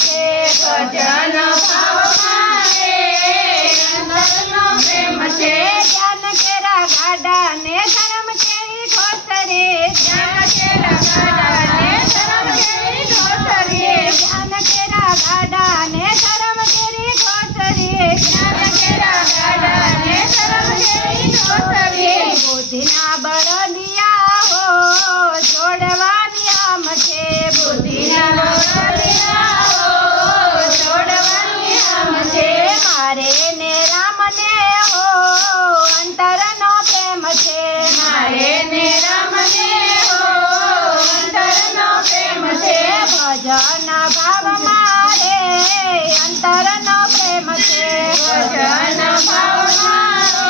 છે ભજન ભાવમાં રે અંતરનો પ્રેમ છે જ્ઞાન કેરા ગાડા ને ધર્મ કેરી ઘોસરે જ્ઞાન કેરા ગાડા ને ધર્મ કેરી ઘોસરે જ્ઞાન કેરા ગાડા ને ધર્મ કેરી ઘોસરે જ્ઞાન કેરા ગાડા ને ધર્મ કેરી ઘોસરે બુદ્ધિના બળદિયા હો છોડવાની આમ છે બુદ્ધિના બળદિયા હો છોડવાની આમ છે મારે ને રામને હો અંતરનો પ્રેમ છે મારે ને રામને હો અંતરનો પ્રેમ છે ભજન ભાવ મારે અંતરનો પ્રેમ છે ભજન ભાવ મારે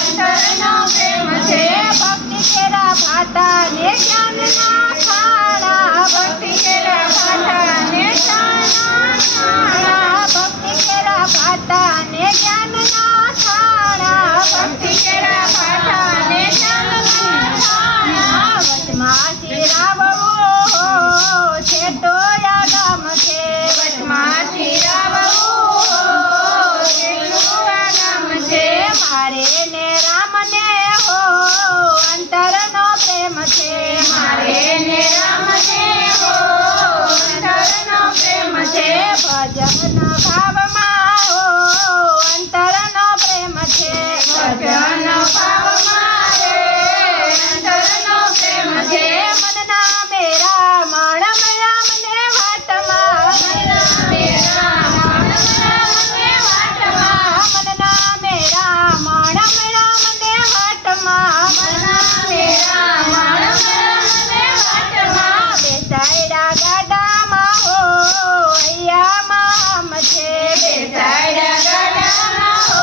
અંતરનો પ્રેમ છે ભક્તિ કેરા ભાતા ને જ્ઞાનના ખાણા ભક્તિ કેરા ભાતા ને ખાણા ભક્તિ કેરા ભાતા ને જ્ઞાનના ખાણા ભક્તિ કેરા ભાતા ને જ્ઞાનના ખાણા વચમાં શિરાવવું છે તો ગામ છે વચમાં શિરાવવું છે તો ગામ છે મારે ને રામને હો અંતરનો પ્રેમ છે મારે ને રામને હો અંતરનો પ્રેમ છે ભજન ભાવમાં હો અંતરનો પ્રેમ છે ભજન ભાવમાં રે અંતરનો પ્રેમ છે મનના મેરા મણ રામને વાટમાં મનના મેરા મણ રામને વાટમાં મનના મેરા મણ રામને વાટમાં મનના મેરા મણ રામને વાટમાં બેસાડ્યા ગાડામાં હો અહીંયામાં આમ છે બેસાડ્યા ગાડામાં હો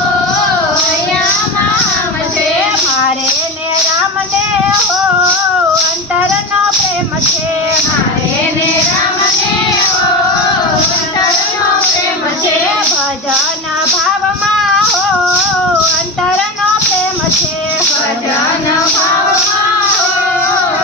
અહીંયામાં આમ છે મારે ને રામને હો અંતરનો પ્રેમ છે મારે ને રામને હો અંતરનો પ્રેમ છે ભજન ભાવમાં હો અંતરનો પ્રેમ છે ભજન ભાવમાં હો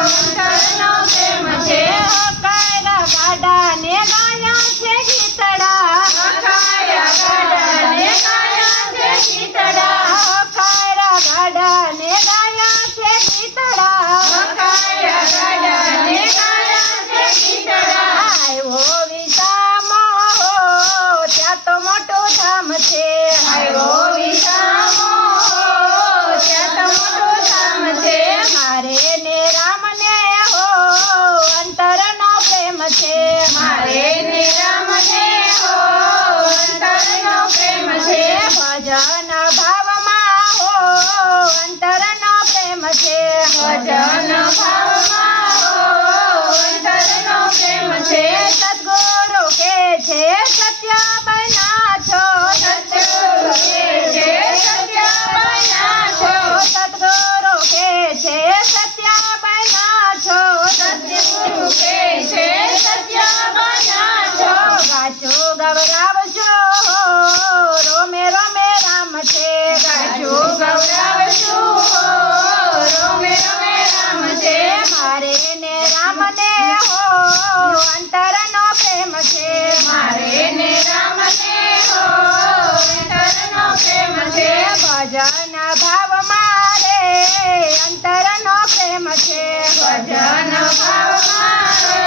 અંતરનો પ્રેમ છે હકાયા ગાડા ને ગાયા છે ગીતડા હકાયા ગાડા ને ગાયા છે ગીતડા હકાયા ગાડા ને ગાયા છે ગીતડા હકાયા ગાડા ને ગાયા છે ગીતડા આવ્યો વિસામો હો ત્યાં તો મોટું ધામ છે આવ્યો વિસામો હો ત્યાં તો મોટું ધામ છે મારે ને રામને હો અંતરનો પ્રેમ છે મારે ને રામને હો અંતરનો પ્રેમ છે ભજન ભાવમાં હો અંતરનો પ્રેમ છે ભજન ભાવમાં હો અંતરનો પ્રેમ છે સદગુરુ કે છે સત્ય બન્યા છો સદગુરુ કે છે સત્ય બન્યા છો સદગુરુ કે છે સત્ય બન્યા છો સદગુરુ કે છે સત્ય બન્યા છો ગાજો ગવરાવજો રોમે રોમે રામ છે ગાજો ગવરાવજો રોમે રોમે રામ છે મારે ને રામને હો અંતરનો પ્રેમ છે મારે ને રામને હો અંતરનો પ્રેમ છે ભજન ભાવ મારે અંતરનો પ્રેમ છે ભજન ભાવ મારે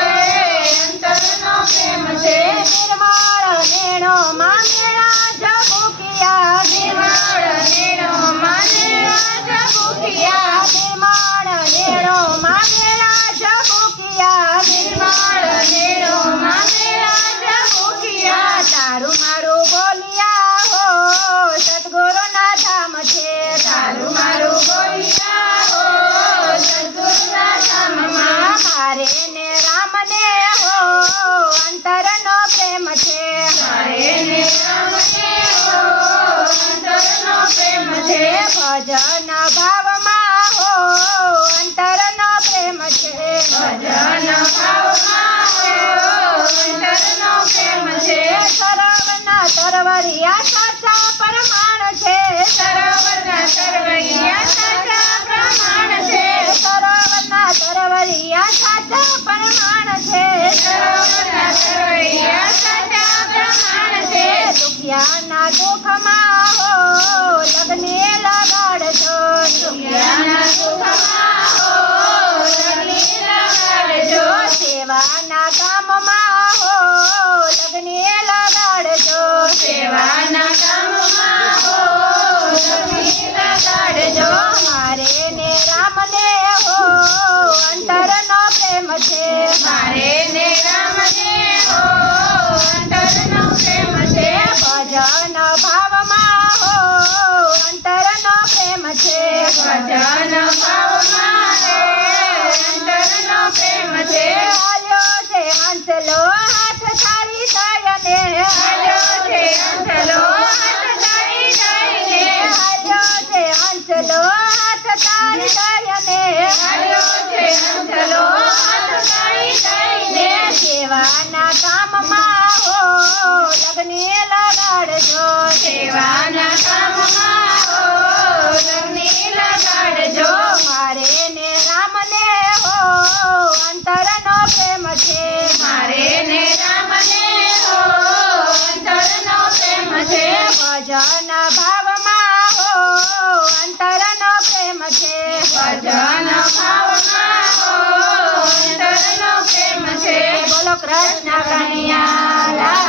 અંતરનો પ્રેમ છે નિર્મળ નેણો માં મેળા જબુકિયા નિર્મળ નેણો માં મેળા જબુકિયા નિર્મળ નેણો માં મેળા જબુકિયા નિર્મળ નેણો માં મેળા જબુકિયા તારું મારું બોલિયા હો સદગુરુના ધામ છે તારું મારું બોલિયા હો સદગુરુના ધામમાં મારે ને રામને હો અંતરનો પ્રેમ છે મારે ને રામને હો અંતરનો પ્રેમ છે ભજન ભાવમાં હો અંતરનો પ્રેમ છે ભજન ભાવમાં હો અંતરનો પ્રેમ છે સર્વના તરવરિયા સાચા પ્રમાણ છે સર્વના તરવરિયા સાચા પ્રમાણ છે સર્વના તરવરિયા સાચા પ્રમાણ છે સર્વના તરવરિયા ભજન ભાવમાં રે અંતરનો પ્રેમ છે. હાલ્યો છે હંસલો હાથ તાળી દઈને, હાલ્યો છે હંસલો હાથ તાળી દઈને, હાલ્યો છે હંસલો હાથ તાળી દઈને, હાલ્યો છે હંસલો હાથ તાળી દઈને. સેવાના કામમાં હો લગને લગાડજો, સેવાના કામમાં હો લગને લગાડજો. મારે ને રામને હો અંતરનો પ્રેમ છે, મારે ને રામને હો અંતરનો પ્રેમ છે. ભજન ભાવમાં હો અંતરનો પ્રેમ છે, ભજન ભાવમાં હો અંતરનો પ્રેમ છે. બોલો કૃષ્ણ કનૈયા લાલ